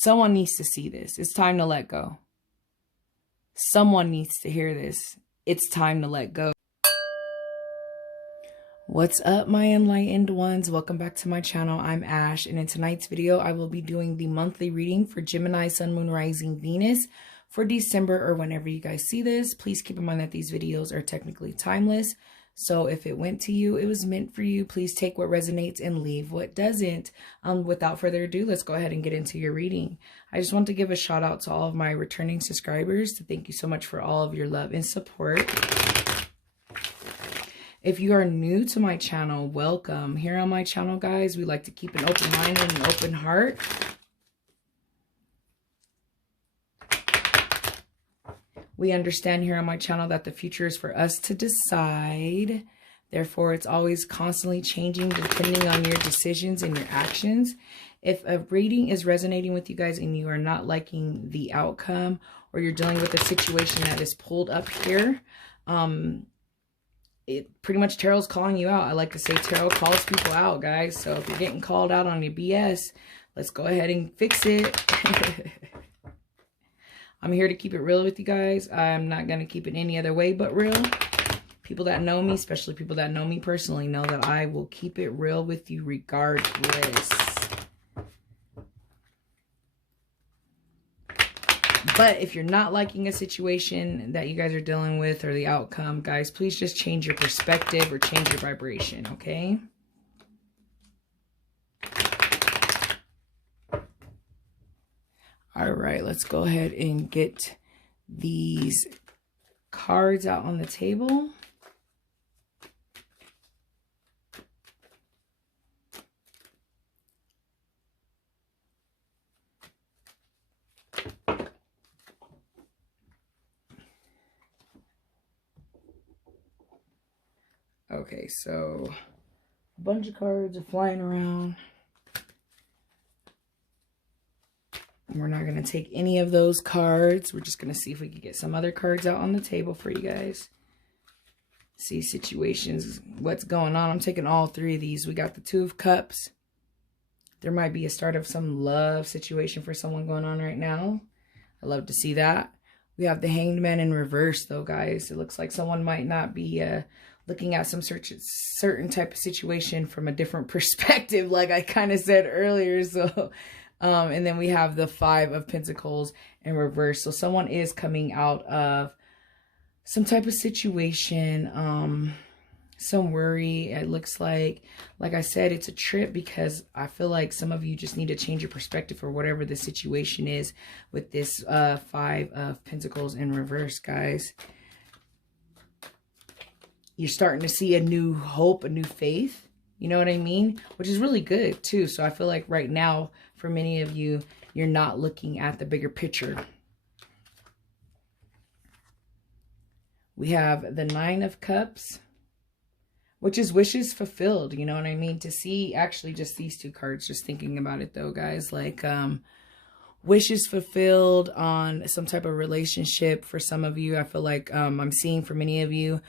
Someone needs to see this. It's time to let go. Someone needs to hear this. It's time to let go. What's up, my enlightened ones? Welcome back to my channel. I'm Ash, and in tonight's video, I will be doing the monthly reading for Gemini, Sun, Moon, Rising, Venus for December, or whenever you guys see this. Please keep in mind that these videos are technically timeless. So if it went to you, it was meant for you. Please take what resonates and leave what doesn't. Without further ado, let's go ahead and get into your reading. I just want to give a shout out to all of my returning subscribers to thank you so much for all of your love and support. If you are new to my channel, welcome. Here on my channel, guys, we like to keep an open mind and an open heart. We understand here on my channel that the future is for us to decide. Therefore, it's always constantly changing depending on your decisions and your actions. If a reading is resonating with you guys and you are not liking the outcome, or you're dealing with a situation that is pulled up here, it pretty much tarot's calling you out. I like to say tarot calls people out, guys. So if you're getting called out on your BS, let's go ahead and fix it. I'm here to keep it real with you guys. I'm not going to keep it any other way but real. People that know me, especially people that know me personally, know that I will keep it real with you regardless. But if you're not liking a situation that you guys are dealing with or the outcome, guys, please just change your perspective or change your vibration, okay? All right, let's go ahead and get these cards out on the table. Okay, so a bunch of cards are flying around. We're not going to take any of those cards. We're just going to see if we can get some other cards out on the table for you guys. See situations, what's going on. I'm taking all three of these. We got the Two of Cups. There might be a start of some love situation for someone going on right now. I love to see that. We have the Hanged Man in reverse, though, guys. It looks like someone might not be looking at some certain type of situation from a different perspective, like I kind of said earlier. So... and then we have the Five of Pentacles in reverse. So someone is coming out of some type of situation, some worry. It looks like I said, it's a trip, because I feel like some of you just need to change your perspective for whatever the situation is with this Five of Pentacles in reverse, guys. You're starting to see a new hope, a new faith. You know what I mean? Which is really good too. So I feel like right now, for many of you, you're not looking at the bigger picture. We have the Nine of Cups, which is wishes fulfilled. You know what I mean? To see actually just these two cards, just thinking about it though, guys, like wishes fulfilled on some type of relationship for some of you. I feel like I'm seeing for many of you,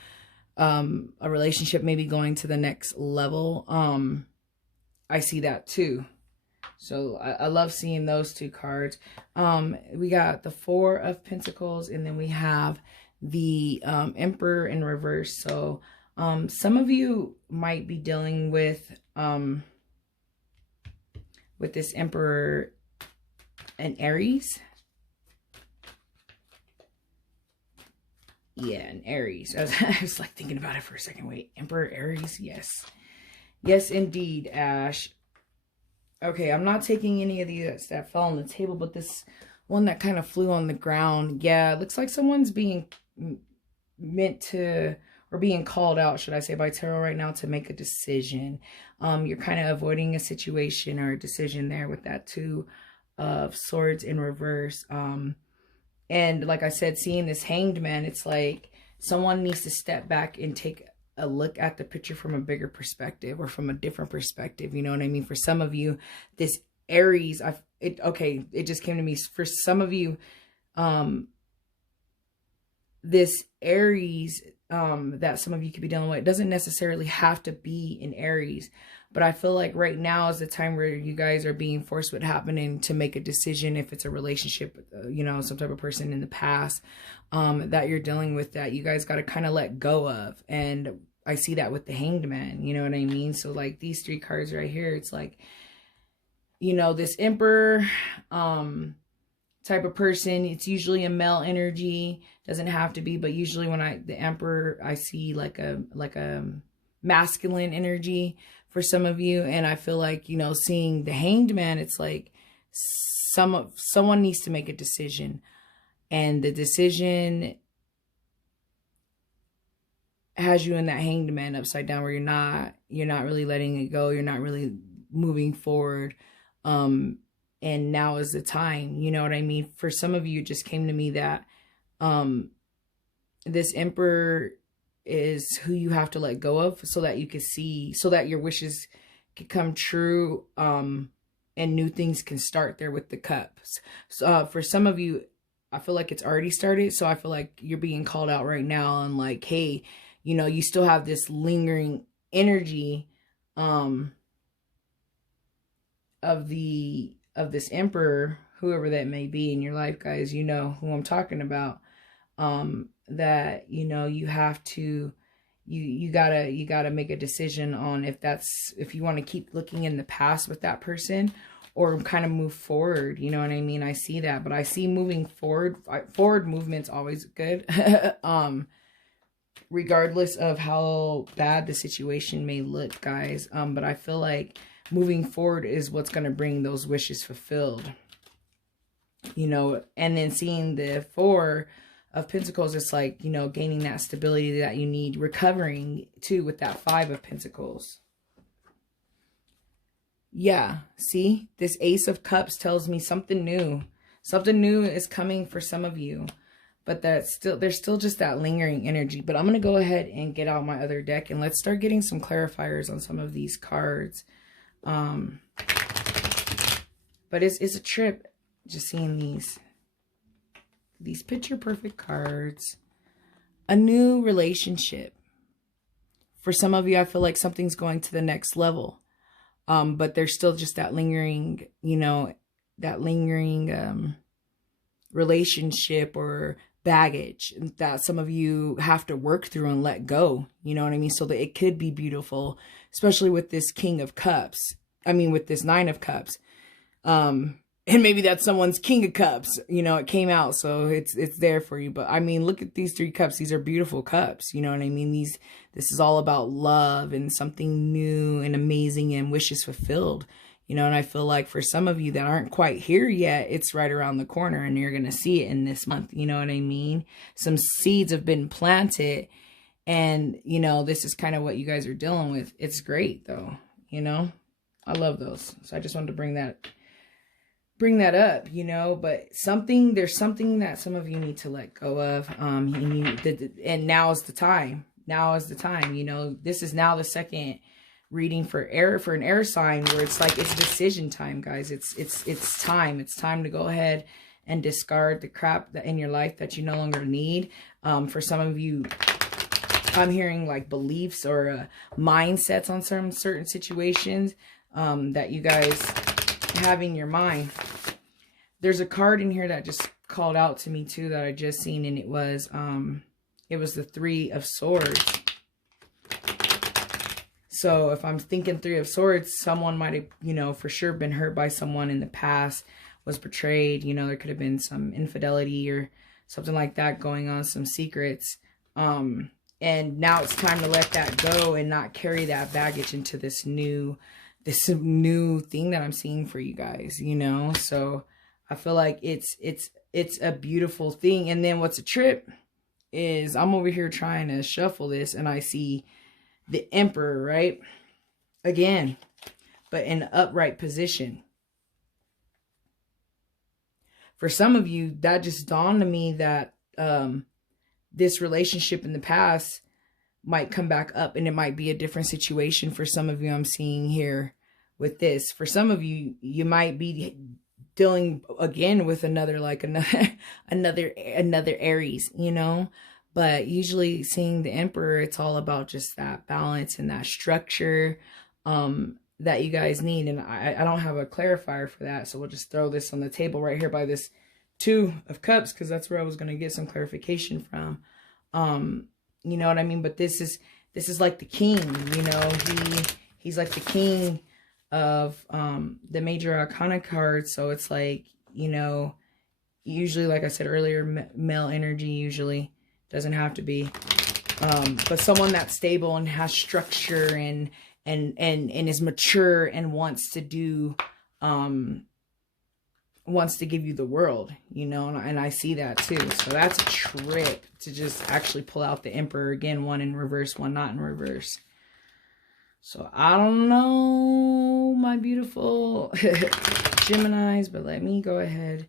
a relationship maybe going to the next level. I see that too. So I love seeing those two cards. We got the Four of Pentacles, and then we have the Emperor in reverse. So some of you might be dealing with this Emperor and Aries. Yeah, and Aries. I was like thinking about it for a second. Wait, Emperor Aries? Yes. Yes, indeed, Ash. Okay, I'm not taking any of these that fell on the table, but this one that kind of flew on the ground. Yeah, it looks like someone's being meant to, or being called out, should I say, by tarot right now to make a decision. You're kind of avoiding a situation or a decision there with that Two of Swords in reverse. And like I said, seeing this Hanged Man, it's like someone needs to step back and take a look at the picture from a bigger perspective, or from a different perspective. You know what I mean? For some of you, this Aries, it just came to me. For some of you, this Aries that some of you could be dealing with, it doesn't necessarily have to be an Aries, But I feel like right now is the time where you guys are being forced with happening to make a decision, if it's a relationship, you know, some type of person in the past that you're dealing with, that you guys got to kind of let go of. And I see that with the Hanged Man, you know what I mean? So like these 3 cards right here, it's like, you know, this Emperor type of person, it's usually a male energy, doesn't have to be, but usually when the Emperor, I see like a masculine energy for some of you. And I feel like, you know, seeing the Hanged Man, it's like someone needs to make a decision, and the decision has you in that Hanged Man upside down, where you're not really letting it go, you're not really moving forward. And now is the time, you know what I mean? For some of you, it just came to me that this Emperor is who you have to let go of, so that you can see, so that your wishes can come true, and new things can start there with the Cups. So for some of you, I feel like it's already started. So I feel like you're being called out right now, and like, hey, you know, you still have this lingering energy of this Emperor, whoever that may be in your life, guys. You know who I'm talking about. That, you know, you have to, you gotta make a decision on if you want to keep looking in the past with that person, or kind of move forward. You know what I mean? I see that, but I see moving forward. Forward movement's always good. Regardless of how bad the situation may look, guys. But I feel like moving forward is what's going to bring those wishes fulfilled. You know, and then seeing the 4 of Pentacles, it's like, you know, gaining that stability that you need, recovering too with that 5 of Pentacles. Yeah, see, this Ace of Cups tells me something new. Something new is coming for some of you, but there's still just that lingering energy. But I'm going to go ahead and get out my other deck, and let's start getting some clarifiers on some of these cards. But it's a trip just seeing these picture perfect cards. A new relationship. For some of you, I feel like something's going to the next level. But there's still just that lingering, you know, that lingering relationship or baggage that some of you have to work through and let go. You know what I mean? So that it could be beautiful, especially with this King of Cups. I mean, with this 9 of Cups. And maybe that's someone's King of Cups. You know, it came out, so it's there for you. But I mean, look at these 3 cups. These are beautiful cups. You know what I mean? This is all about love and something new and amazing and wishes fulfilled. You know, and I feel like for some of you that aren't quite here yet, it's right around the corner, and you're going to see it in this month. You know what I mean? Some seeds have been planted, and, you know, this is kind of what you guys are dealing with. It's great, though. You know, I love those. So I just wanted to bring that up, you know. But there's something that some of you need to let go of. And now is the time. Now is the time. You know, this is now the second reading for an air sign, where it's like it's decision time, guys. It's time. It's time to go ahead and discard the crap that in your life that you no longer need. For some of you, I'm hearing like beliefs or mindsets on certain situations that you guys have in your mind. There's a card in here that just called out to me too that I just seen, and it was the 3 of Swords. So if I'm thinking 3 of Swords, someone might have, you know, for sure been hurt by someone in the past, was betrayed. You know, there could have been some infidelity or something like that going on, some secrets. And now it's time to let that go and not carry that baggage into this new thing that I'm seeing for you guys, you know. So I feel like it's a beautiful thing. And then what's a trip is I'm over here trying to shuffle this, and I see the Emperor, right? Again, but in an upright position. For some of you, that just dawned on me that this relationship in the past might come back up, and it might be a different situation for some of you. I'm seeing here with this. For some of you, you might be dealing again with another Aries, you know. But usually seeing the Emperor, it's all about just that balance and that structure. that you guys need. And I don't have a clarifier for that. So we'll just throw this on the table right here by this Two of Cups, because that's where I was going to get some clarification from. You know what I mean? But this is like the king, you know, he's like the king of the major arcana cards. So it's like, you know, usually, like I said earlier, male energy usually, doesn't have to be, but someone that's stable and has structure and is mature and wants to do, wants to give you the world, you know, and I see that too. So that's a trick to just actually pull out the Emperor again, one in reverse, one not in reverse. So I don't know, my beautiful Geminis, but let me go ahead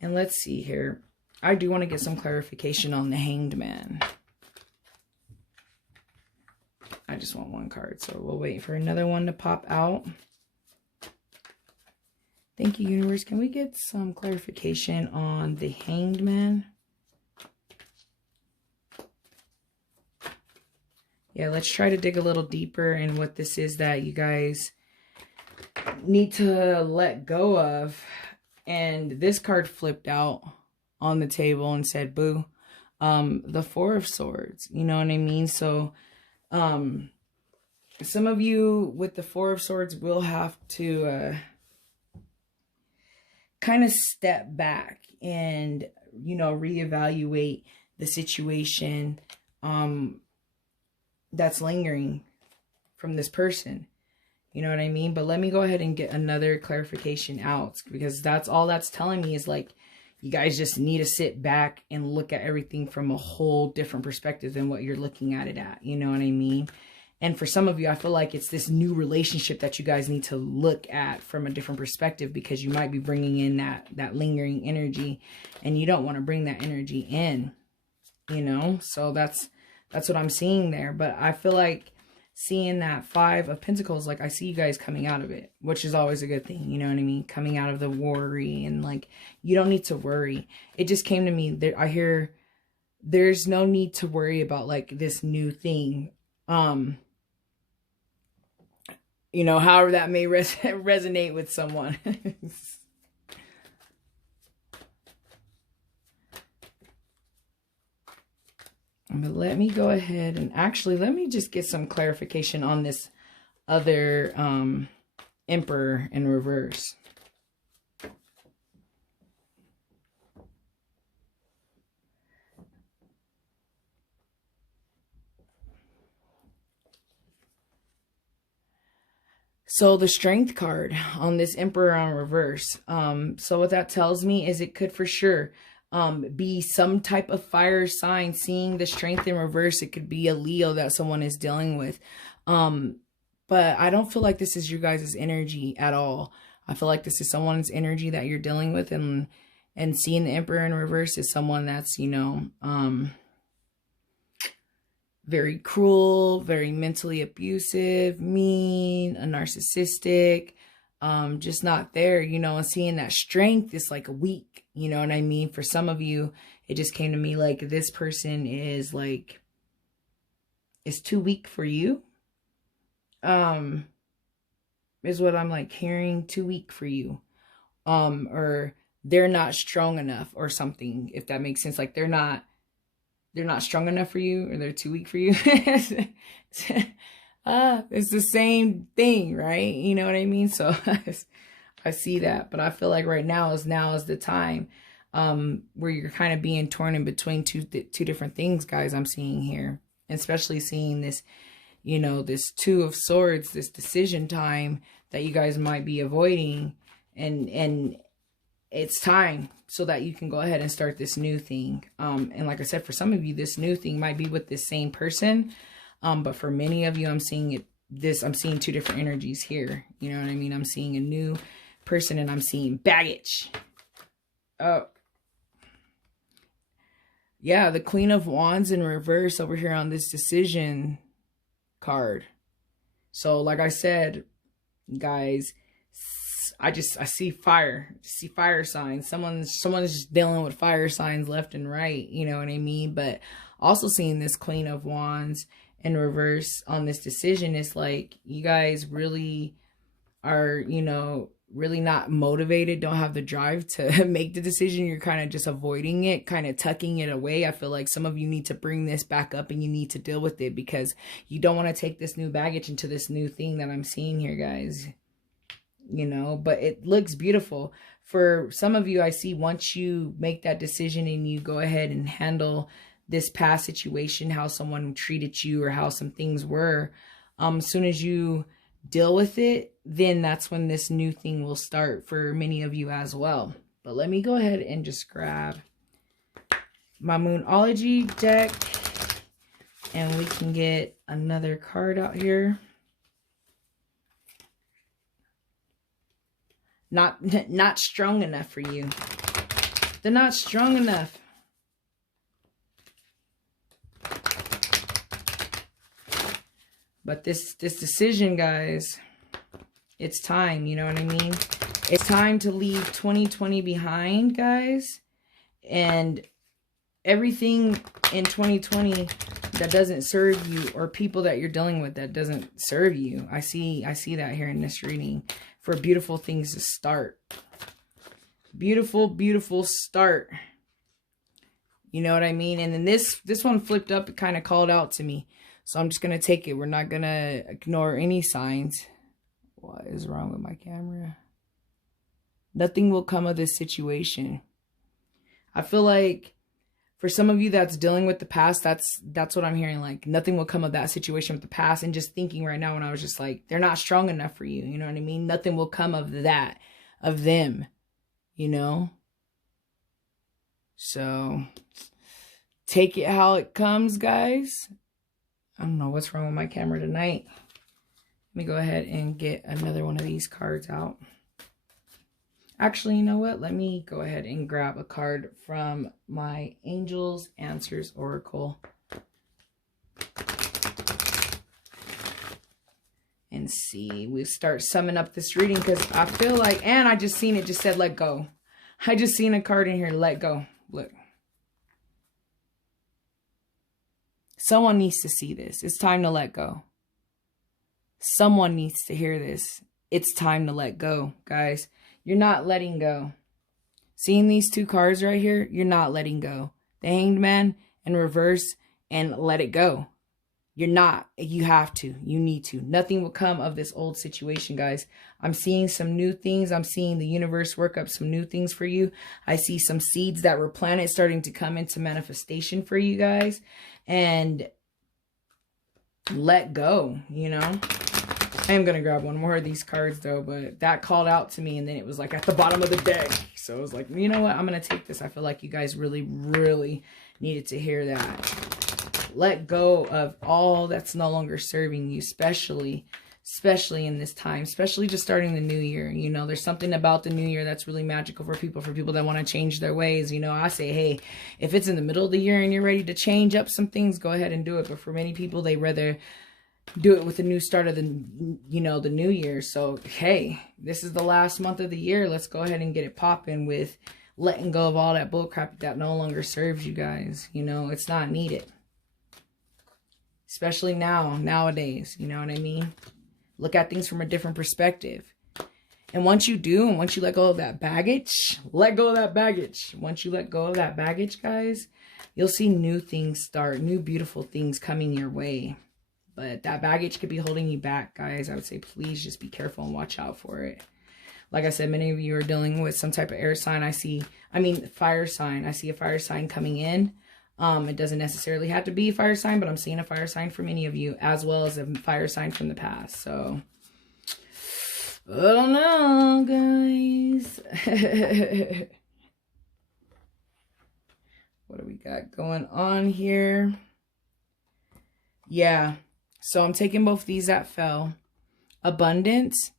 and let's see here. I do want to get some clarification on the Hanged Man. I just want one card, so we'll wait for another one to pop out. Thank you, universe. Can we get some clarification on the Hanged Man? Yeah, let's try to dig a little deeper in what this is that you guys need to let go of. And this card flipped out on the table and said, boo. The Four of Swords, you know what I mean? So, some of you with the Four of Swords will have to, kind of step back and, you know, reevaluate the situation that's lingering from this person. You know what I mean? But let me go ahead and get another clarification out, because that's all that's telling me is like, you guys just need to sit back and look at everything from a whole different perspective than what you're looking at it at. You know what I mean? And for some of you, I feel like it's this new relationship that you guys need to look at from a different perspective, because you might be bringing in that lingering energy, and you don't want to bring that energy in, you know? So that's what I'm seeing there. But I feel like seeing that Five of Pentacles, like I see you guys coming out of it, which is always a good thing. You know what I mean? Coming out of the worry, and like, you don't need to worry. It just came to me that I hear there's no need to worry about like this new thing. You know, however that may resonate with someone. But let me go ahead and actually, let me just get some clarification on this other Emperor in reverse. So the Strength card on this Emperor on reverse. So what that tells me is it could for sure be some type of fire sign. Seeing the Strength in reverse, it could be a Leo that someone is dealing with. But I don't feel like this is your guys' energy at all. I feel like this is someone's energy that you're dealing with, and seeing the Emperor in reverse is someone that's, you know, very cruel, very mentally abusive, mean, a narcissistic, just not there, you know. And seeing that Strength is like weak, you know what I mean? For some of you, it just came to me like this person is like, is too weak for you. Is what I'm like hearing, too weak for you. Or they're not strong enough or something, if that makes sense. Like they're not strong enough for you, or they're too weak for you. It's the same thing, right? You know what I mean? So I see that, but I feel like right now is the time where you're kind of being torn in between two different things, guys. I'm seeing here, and especially seeing this, you know, this Two of Swords, this decision time that you guys might be avoiding, and it's time so that you can go ahead and start this new thing. And like I said, for some of you, this new thing might be with this same person. But for many of you, I'm seeing I'm seeing two different energies here. You know what I mean? I'm seeing a new person, and I'm seeing baggage. Oh. Yeah, the Queen of Wands in reverse over here on this decision card. So like I said, guys, I see fire. I see fire signs. Someone's just dealing with fire signs left and right. You know what I mean? But also seeing this Queen of Wands in reverse on this decision. It's like you guys really are, you know, really not motivated, don't have the drive to make the decision. You're kind of just avoiding it, kind of tucking it away. I feel like some of you need to bring this back up and you need to deal with it because you don't want to take this new baggage into this new thing that I'm seeing here, guys. You know, but it looks beautiful. For some of you, I see once you make that decision and you go ahead and handle this past situation, how someone treated you or how some things were, as soon as you deal with it, then that's when this new thing will start for many of you as well. But let me go ahead and just grab my Moonology deck and we can get another card out here. Not strong enough for you. They're not strong enough. But this decision, guys, it's time, you know what I mean? It's time to leave 2020 behind, guys. And everything in 2020 that doesn't serve you, or people that you're dealing with that doesn't serve you. I see that here in this reading. For beautiful things to start. Beautiful, beautiful start. You know what I mean? And then this one flipped up, it kind of called out to me. So I'm just going to take it. We're not going to ignore any signs. What is wrong with my camera? Nothing will come of this situation. I feel like for some of you that's dealing with the past, that's what I'm hearing. Like nothing will come of that situation with the past. And just thinking right now when I was just like, they're not strong enough for you. You know what I mean? Nothing will come of that, of them, you know? So take it how it comes, guys. I don't know what's wrong with my camera tonight. Let me go ahead and get another one of these cards out. Actually, you know what? Let me go ahead and grab a card from my Angels Answers Oracle. And see, we start summing up this reading because I feel like, and I just seen it just said, let go. I just seen a card in here, let go. Look. Someone needs to see this. It's time to let go. Someone needs to hear this. It's time to let go, guys. You're not letting go. Seeing these two cards right here, you're not letting go. The Hanged Man in reverse and let it go. You're not. You have to. You need to. Nothing will come of this old situation, guys. I'm seeing some new things. I'm seeing the universe work up some new things for you. I see some seeds that were planted starting to come into manifestation for you guys. And let go, you know. I am going to grab one more of these cards, though, but that called out to me, and then it was like at the bottom of the deck. So I was like, you know what? I'm going to take this. I feel like you guys really, really needed to hear that. Let go of all that's no longer serving you, especially in this time, especially just starting the new year. You know, there's something about the new year that's really magical for people that want to change their ways. You know, I say, hey, if it's in the middle of the year and you're ready to change up some things, go ahead and do it. But for many people, they rather do it with the new start of the, you know, the new year. So, hey, this is the last month of the year. Let's go ahead and get it popping with letting go of all that bullcrap that no longer serves you guys. You know, it's not needed. Especially nowadays, you know what I mean? Look at things from a different perspective. And once you do, and once you let go of that baggage, let go of that baggage. Once you let go of that baggage, guys, you'll see new things start, new beautiful things coming your way. But that baggage could be holding you back, guys. I would say please just be careful and watch out for it. Like I said, many of you are dealing with some type of air sign. Fire sign. I see a fire sign coming in. It doesn't necessarily have to be a fire sign, but I'm seeing a fire sign for many of you, as well as a fire sign from the past. So, I don't know, guys. What do we got going on here? Yeah. So I'm taking both these that fell. Abundance.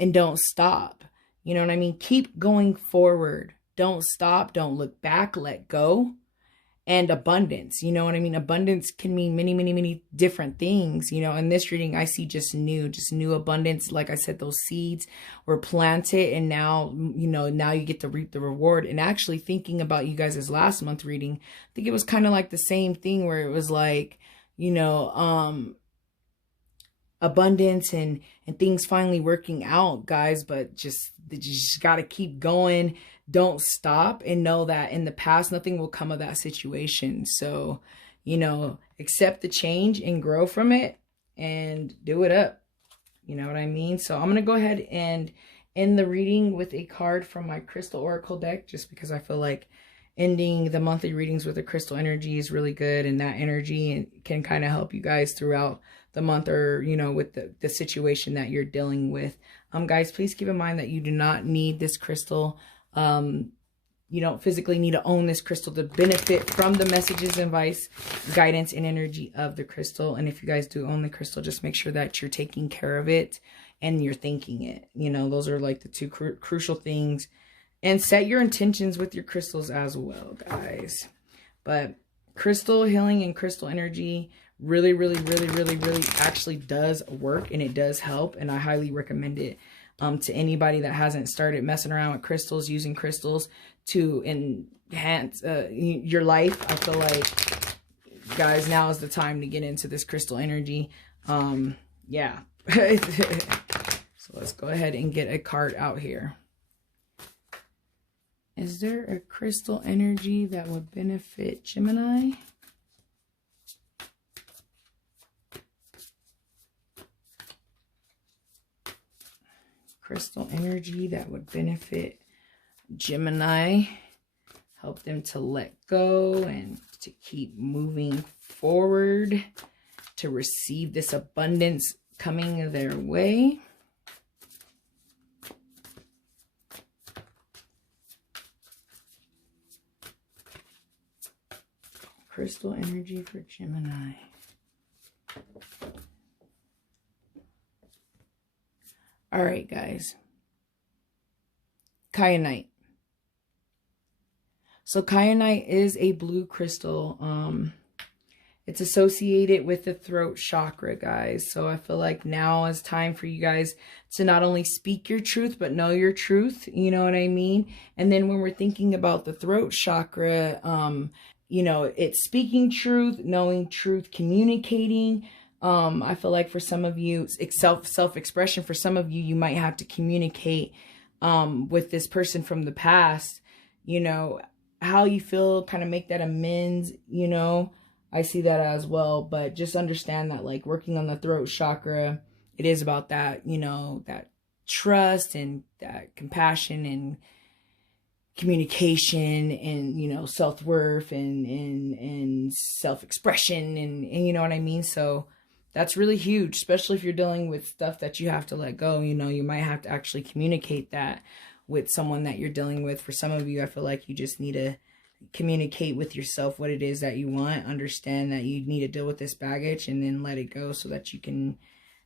And don't stop. You know what I mean? Keep going forward. Don't stop. Don't look back. Let go. And abundance. You know what I mean? Abundance can mean many, many, many different things. You know, in this reading, I see just new abundance. Like I said, those seeds were planted and now, you know, now you get to reap the reward. And actually thinking about you guys' last month reading, I think it was kind of like the same thing where it was like, you know, abundance and things finally working out, guys. But you just got to keep going. Don't stop, and know that in the past, nothing will come of that situation. So, you know, accept the change and grow from it and do it up. You know what I mean? So I'm going to go ahead and end the reading with a card from my Crystal Oracle deck, just because I feel like ending the monthly readings with a crystal energy is really good, and that energy can kind of help you guys throughout the month, or, you know, with the situation that you're dealing with. Guys, please keep in mind that you do not need this crystal. You don't physically need to own this crystal to benefit from the messages, advice, guidance, and energy of the crystal. And if you guys do own the crystal, just make sure that you're taking care of it and you're thanking it. You know, those are like the two crucial things. And set your intentions with your crystals as well, guys. But crystal healing and crystal energy really actually does work, and it does help. And I highly recommend it to anybody that hasn't started messing around with crystals, using crystals to enhance your life. I feel like, guys, now is the time to get into this crystal energy. Yeah. So let's go ahead and get a card out here. Is there a crystal energy that would benefit Gemini? Crystal energy that would benefit Gemini. Help them to let go and to keep moving forward, to receive this abundance coming their way. Crystal energy for Gemini. All right, guys. Kyanite. So kyanite is a blue crystal. It's associated with the throat chakra, guys. So I feel like now is time for you guys to not only speak your truth, but know your truth. You know what I mean? And then when we're thinking about the throat chakra, you know, it's speaking truth, knowing truth, communicating. I feel like for some of you, it's self-expression. For some of you, you might have to communicate with this person from the past, you know, how you feel, kind of make that amends, you know. I see that as well. But just understand that, like, working on the throat chakra, it is about that, you know, that trust and that compassion and communication and, you know, self-worth and self-expression and you know what I mean? So that's really huge, especially if you're dealing with stuff that you have to let go. You know, you might have to actually communicate that with someone that you're dealing with. For some of you, I feel like you just need to communicate with yourself what it is that you want. Understand that you need to deal with this baggage and then let it go so that you can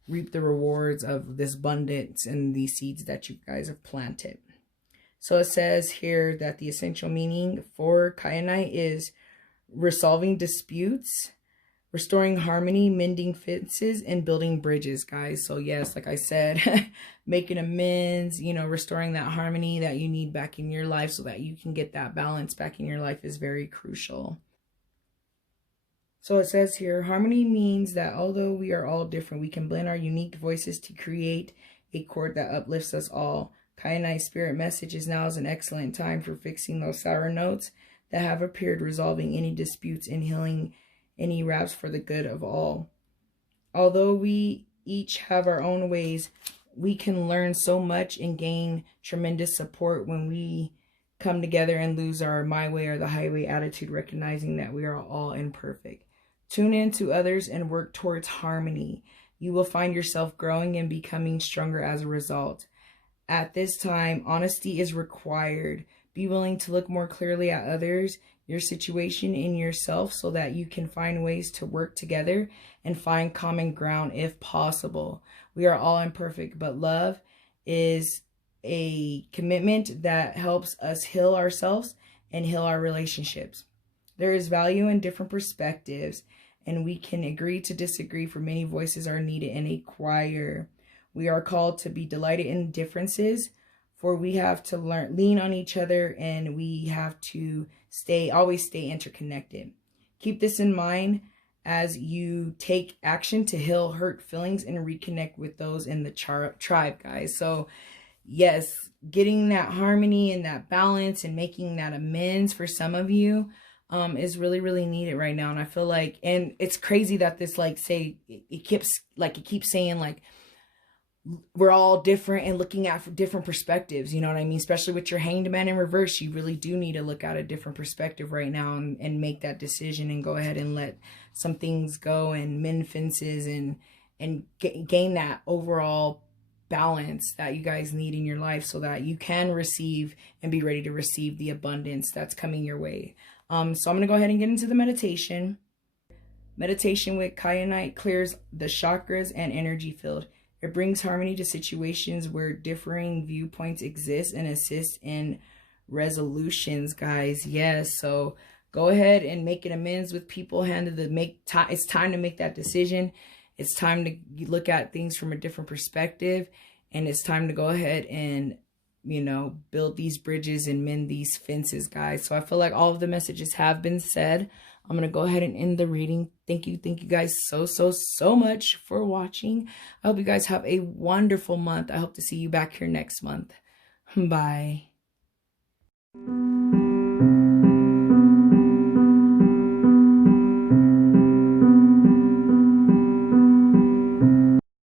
reap the rewards of this abundance and these seeds that you guys have planted. So it says here that the essential meaning for kyanite is resolving disputes, restoring harmony, mending fences, and building bridges, guys. So yes, like I said, making amends, you know, restoring that harmony that you need back in your life so that you can get that balance back in your life is very crucial. So it says here, harmony means that although we are all different, we can blend our unique voices to create a chord that uplifts us all. Kyanite spirit message is now an excellent time for fixing those sour notes that have appeared, resolving any disputes, and healing any raps for the good of all. Although we each have our own ways, we can learn so much and gain tremendous support when we come together and lose our my way or the highway attitude, recognizing that we are all imperfect. Tune in to others and work towards harmony. You will find yourself growing and becoming stronger as a result. At this time, honesty is required. Be willing to look more clearly at others, your situation, and yourself so that you can find ways to work together and find common ground if possible. We are all imperfect, but love is a commitment that helps us heal ourselves and heal our relationships. There is value in different perspectives, and we can agree to disagree, for many voices are needed in a choir. We are called to be delighted in differences, for we have to lean on each other, and we have to always stay interconnected. Keep this in mind as you take action to heal hurt feelings and reconnect with those in the tribe, guys. So yes, getting that harmony and that balance and making that amends for some of you is really, really needed right now. And I feel like, and it's crazy that this, like, say, it keeps saying, like, we're all different and looking at different perspectives, you know what I mean? Especially with your Hanged Man in reverse, you really do need to look at a different perspective right now and make that decision and go ahead and let some things go and mend fences and gain that overall balance that you guys need in your life so that you can receive and be ready to receive the abundance that's coming your way. So I'm going to go ahead and get into the meditation. Meditation with kyanite clears the chakras and energy field. It brings harmony to situations where differing viewpoints exist and assists in resolutions, guys. Yes, so go ahead and make an amends with people. It's time to make that decision. It's time to look at things from a different perspective. And it's time to go ahead and, you know, build these bridges and mend these fences, guys. So I feel like all of the messages have been said. I'm going to go ahead and end the reading. Thank you guys so much for watching. I hope you guys have a wonderful month. I hope to see you back here next month. Bye.